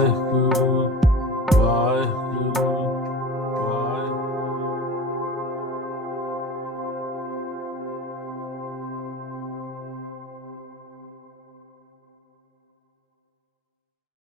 Waheguru.